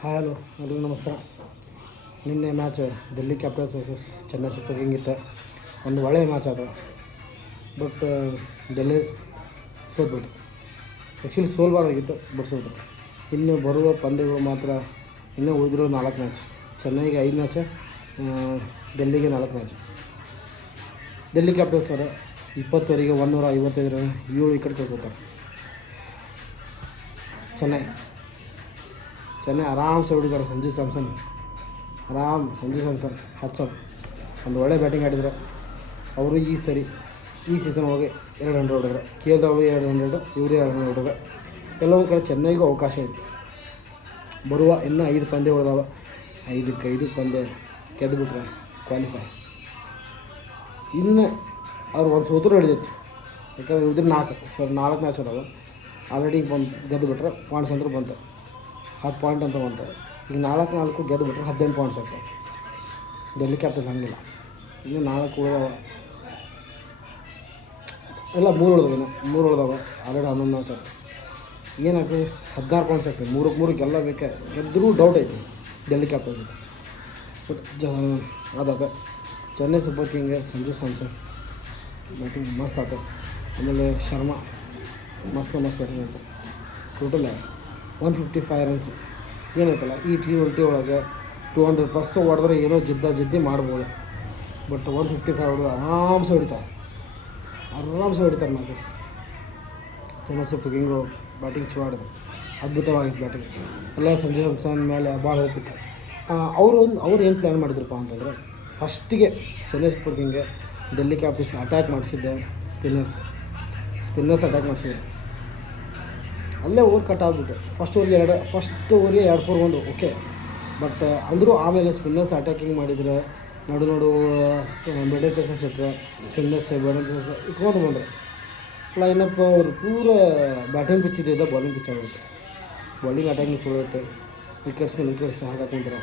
Hello ಎಲ್ರಿಗೂ ನಮಸ್ಕಾರ. ನಿನ್ನೆ match Delhi capitals versus Chennai super king ಇತ್ತು. ಒಂದು ಒಳ್ಳೆಯ ಮ್ಯಾಚ್ ಅದು. ಬಟ್ ಡೆಲ್ಲಿ ಸೋತ್ಬಿಟ್ಟು. ಆ್ಯಕ್ಚುಲಿ ಸೋಲ್ಬಾರ್ದಾಗಿತ್ತು, ಬಟ್ ಸೋತು. ಇನ್ನು ಬರುವ ಪಂದ್ಯಗಳು ಮಾತ್ರ ಇನ್ನೂ ಉಳಿದಿರೋ 4 ಮ್ಯಾಚ್. ಚೆನ್ನೈಗೆ 5 ಮ್ಯಾಚ್, ಡೆಲ್ಲಿಗೆ 4 ಮ್ಯಾಚ್. ಡೆಲ್ಲಿ ಕ್ಯಾಪಿಟಲ್ಸ್ ಅವರು 20 ಓವರಿಗೆ 155 ರನ್ 7 ವಿಕೆಟ್ ಕಳ್ಕೊತಾರೆ. ಚೆನ್ನೈ ಆರಾಮ್ಸೆ ಹೊಡಿದ್ದಾರೆ. ಸಂಜು ಸ್ಯಾಮ್ಸನ್ ಹ್ಯಾಟ್ಸಪ್. ಒಂದು ಒಳ್ಳೆ ಬ್ಯಾಟಿಂಗ್ ಆಡಿದ್ರು ಅವರು. ಈ ಸೀಸನ್ ಒಳಗೆ 200 ಹೊಡೆದ್ರು. KL ರಾಹುಲ್ 200, ಇವರು 200 ಹೊಡೆದ್ರು. ಎಲ್ಲವೂ ಕಡೆ ಚೆನ್ನೈಗೂ ಅವಕಾಶ ಐತಿ. ಬರುವ ಇನ್ನೂ 5 ಪಂದ್ಯ ಹೊಡೆದಾವ. 5 ಪಂದ್ಯ ಗೆದ್ದುಬಿಟ್ರೆ ಕ್ವಾಲಿಫೈ. ಇನ್ನು ಅವ್ರು ಒಂದು ಸೋತರು ಹಿಡಿದೈತಿ. ಯಾಕಂದ್ರೆ ಇದ್ರ 4 ಮ್ಯಾಚ್ ಅದಾವೆ. ಆಲ್ರೆಡಿ ಗೆದ್ದುಬಿಟ್ರೆ ಪಾಯಿಂಟ್ಸ್ ಅಂದ್ರೆ ಬಂತು, 10 ಪಾಯಿಂಟ್ ಅಂತ ಬಂತು. ಈಗ 4 ಗೆದ್ದುಬಿಟ್ರೆ 18 ಪಾಯಿಂಟ್ಸ್ ಆಗ್ತವೆ. ಡೆಲ್ಲಿ ಕ್ಯಾಪಿಟಲ್ಸ್ ಹಂಗಿಲ್ಲ. ಇನ್ನು 4 ಉಳಿದಾವೆ, ಎಲ್ಲ 3 ಉಳಿದಾವೆ. ಆಲ್ರೆಡಿ 11 ಮ್ಯಾಚ್ ಆಗ್ತದೆ. ಏನಾಗ್ತದೆ, 16 ಪಾಯಿಂಟ್ಸ್ ಆಗ್ತದೆ. 3 ಗೆಲ್ಲಬೇಕು. ಗೆದ್ದರೂ ಡೌಟ್ ಐತಿ ಡೆಲ್ಲಿ ಕ್ಯಾಪಿಟಲ್ಸ್. ಬಟ್ ಅದಾದ Chennai super king Sanju Samson batting ಮಸ್ತ್ ಆಯ್ತು. ಆಮೇಲೆ ಶರ್ಮಾ ಮಸ್ತ್ ಬ್ಯಾಟಿಂಗ್ ಆಯ್ತು. Total 155 runs. ಏನೈತಲ್ಲ ಈ T20 ಒಳಗೆ 200+ ಹೊಡೆದ್ರೆ ಏನೋ ಜಿದ್ದಿ ಮಾಡ್ಬೋದು. ಬಟ್ 155 ಹೊಡೆದ್ರೆ ಆರಾಮ್ಸೆ ಹೊಡಿತಾರೆ matches. Chennai super king batting ಚಲೋ ಆಡಿದ್ರು. ಅದ್ಭುತವಾಗಿತ್ತು ಬ್ಯಾಟಿಂಗ್. ಎಲ್ಲ ಸಂಜು ಸ್ಯಾಮ್ಸನ್ ಮೇಲೆ ಭಾಳ ಹೋಗಿತ್ತು. ಅವ್ರು ಏನು ಪ್ಲ್ಯಾನ್ ಮಾಡಿದ್ರಪ್ಪ ಅಂತಂದರೆ, ಫಸ್ಟಿಗೆ ಚೆನ್ನೈ ಸೂಪರ್ ಕಿಂಗ್ಗೆ ಡೆಲ್ಲಿ ಕ್ಯಾಪಿಟಲ್ಸ್ ಅಟ್ಯಾಕ್ ಮಾಡಿಸಿದ್ದೆ ಸ್ಪಿನ್ನರ್ಸ್ ಅಟ್ಯಾಕ್ ಮಾಡಿಸಿದ್ರು. ಅಲ್ಲೇ ಓವರ್ ಕಟ್ ಆಗಿಬಿಟ್ಟು ಫಸ್ಟ್ ಓವರಿಗೆ 2-4 ಬಂದು ಓಕೆ. ಬಟ್ ಅಂದರೂ ಆಮೇಲೆ ಸ್ಪಿನ್ನರ್ಸ್ ಅಟ್ಯಾಕಿಂಗ್ ಮಾಡಿದರೆ ನಡು ಮಿಡಲ್ ಪೇಸರ್ಸ್ ಇಟ್ಟರೆ ಸ್ಪಿನ್ನರ್ಸ್ ಇಟ್ಕೊಂಡು ಬಂದರೆ ಲೈನಪ್ ಅವರು ಪೂರ ಬ್ಯಾಟಿಂಗ್ ಪಿಚ್ ಇದೆ, ಬಾಲಿಂಗ್ ಪಿಚ್ ಆಗುತ್ತೆ. ಬಾಲಿಂಗ್ ಅಟ್ಯಾಕಿಂಗ್ ಚಲೋ ಐತೆ. ವಿಕೆಟ್ಸ್ ಹಾಕಾಕೊಂತಾರೆ.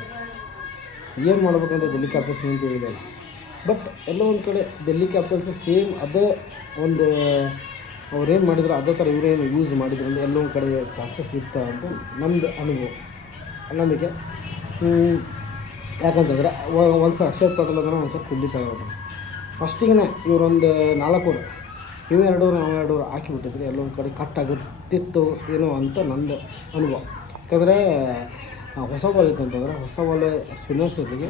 ಏನು ಮಾಡ್ಬೇಕಂತ ಡೆಲ್ಲಿ ಕ್ಯಾಪಿಟಲ್ಸ್ ಏನು ತಿಳಿಲಿಲ್ಲ. ಬಟ್ ಎಲ್ಲೋ ಒಂದು ಕಡೆ ಡೆಲ್ಲಿ ಕ್ಯಾಪಿಟಲ್ಸ್ ಸೇಮ್ ಅದೇ ಒಂದು ಅವ್ರೇನು ಮಾಡಿದ್ರು ಅದೇ ಥರ ಇವರೇನು ಯೂಸ್ ಮಾಡಿದ್ರು ಅಂದರೆ ಎಲ್ಲೋ ಒಂದು ಕಡೆ ಚಾನ್ಸಸ್ ಇರ್ತಾ ಅಂತ ನಮ್ಮದು ನಂಬಿಕೆ. ಯಾಕಂತಂದರೆ ಒಂದು ಸಲ ಅಕ್ಷರ್ ಪಟೇಲ್ ಅದನ್ನು ಒಂದು ಸಲ ಕುಲ್ದೀಪ್ ಯಾದವ್. ಫಸ್ಟಿಗೆ ಇವರೊಂದು 4 ಓವರ್ ಇವು 2 ಓವರ್ ಹಾಕಿಬಿಟ್ಟಿದ್ರೆ ಎಲ್ಲೋ ಒಂದು ಕಡೆ ಕಟ್ ಆಗುತ್ತಿತ್ತು ಏನೋ ಅಂತ ನಂದು ಅನುಭವ. ಯಾಕಂದರೆ ಹೊಸ ಬಾಲ್ ಇತ್ತಂತಂದ್ರೆ ಹೊಸ ಬಾಲ್ ಸ್ಪಿನ್ನರ್ಸ್ ಇರಲಿಕ್ಕೆ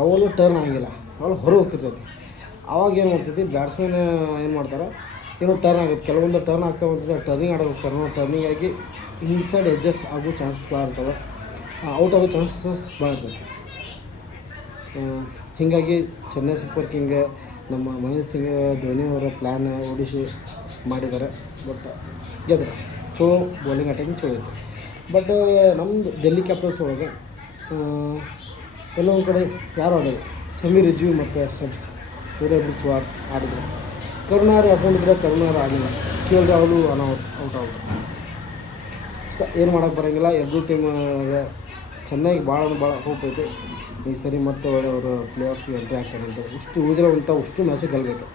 ಯಾವಾಗಲೂ ಟರ್ನ್ ಆಗಿಲ್ಲ, ಯಾವಾಗಲೂ ಹೊರ ಹೋಗ್ತಿರ್ತೈತಿ. ಆವಾಗ ಏನು ಮಾಡ್ತೈತಿ, ಬ್ಯಾಟ್ಸ್ಮನ್ ಏನು ಮಾಡ್ತಾರೆ, ಏನೋ ಟರ್ನ್ ಆಗುತ್ತೆ. ಕೆಲವೊಂದು ಟರ್ನ್ ಆಗ್ತಾ ಹೋಗ್ತದೆ, ಟರ್ನಿಂಗ್ ಆಡೋಕೆ ಹೋಗ್ತಾರೆ. ಟರ್ನಿಂಗ್ ಆಗಿ ಇನ್ಸೈಡ್ ಎಡ್ಜಸ್ ಆಗೋ ಚಾನ್ಸಸ್ ಭಾಳ ಇರ್ತವೆ, ಔಟ್ ಆಗೋ ಚಾನ್ಸಸ್ ಭಾಳ ಇರ್ತೈತಿ. ಹೀಗಾಗಿ ಚೆನ್ನೈ ಸೂಪರ್ ಕಿಂಗ್ ನಮ್ಮ ಮಹೇಂದ್ರ ಸಿಂಗ್ ಧೋನಿ ಅವರ ಪ್ಲ್ಯಾನ್ ಓಡಿಸಿ ಮಾಡಿದ್ದಾರೆ. ಬಟ್ ಗೆದ್ರೆ ಚಲೋ ಬೌಲಿಂಗ್ ಅಟ್ಯಾಕಿಂಗ್ ಚಲೋ ಇತ್ತು. ಬಟ್ ನಮ್ಮದು ಡೆಲ್ಲಿ ಕ್ಯಾಪಿಟಲ್ಸ್ ಒಳಗೆ ಎಲ್ಲೋ ಒಂದು ಕಡೆ ಯಾರು ಆಡೋಲ್ಲ. ಸಮೀರ್ ರಿಜ್ವಿ ಮತ್ತು ಸ್ಟಬ್ಸ್ ಇವರಿಬ್ಬರು ಚಲೋ ಆಡಿದ್ರು. ಕರುಣಾರಿ ಹಾಕೊಂಡಿದ್ರೆ ಕರುಣಾರಿ ಆಗಿಲ್ಲ. KL ರಾಹುಲ್ ಔಟ್ ಆಗೋದು ಇಷ್ಟ. ಏನು ಮಾಡೋಕ್ಕೆ ಬರೋಂಗಿಲ್ಲ. 2 ಟೀಮ್ ಚೆನ್ನೈಗೆ ಭಾಳ ಹೋಪ್ ಐತೆ ಈ ಸರಿ. ಮತ್ತೆ ಒಳ್ಳೆ ಅವರು ಪ್ಲೇ ಆಫ್ಸ್ಗೆ ಎಂಟ್ರಿ ಆಗ್ತಾರೆ ಅಂತ. ಉಷ್ಟು ಮ್ಯಾಚು ಗೆಲ್ಲಬೇಕು.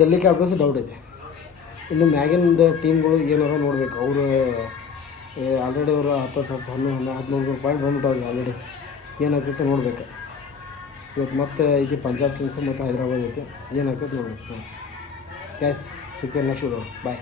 ಡೆಲ್ಲಿ ಕ್ಯಾಪಿಟಲ್ಸ್ ಡೌಟ್ ಐತೆ. ಇನ್ನು ಮ್ಯಾಗಿನ ಟೀಮ್ಗಳು ಏನಾರ ನೋಡಬೇಕು. ಅವರು ಆಲ್ರೆಡಿ ಅವರು 13 ಪಾಯಿಂಟ್ ಬಂದ್ಬಿಟ್ಟು ಅವ್ರಿಗೆ ಆಲ್ರೆಡಿ ಏನಾಗ್ತೈತೆ ನೋಡಬೇಕು. ಇವತ್ತು ಮತ್ತೆ ಐತಿ ಪಂಜಾಬ್ ಕಿಂಗ್ಸ್ ಮತ್ತು ಹೈದರಾಬಾದ್ ಐತೆ. ಏನಾಗ್ತೈತೆ ನೋಡ್ಬೇಕು ಮ್ಯಾಚ್. ಗ್ಯಾಸ್ ಸಿಗ್ತೇನೆ ನೆಕ್ಸ್ಟ್ ವಿಡಿಯೋ. ಬಾಯ್.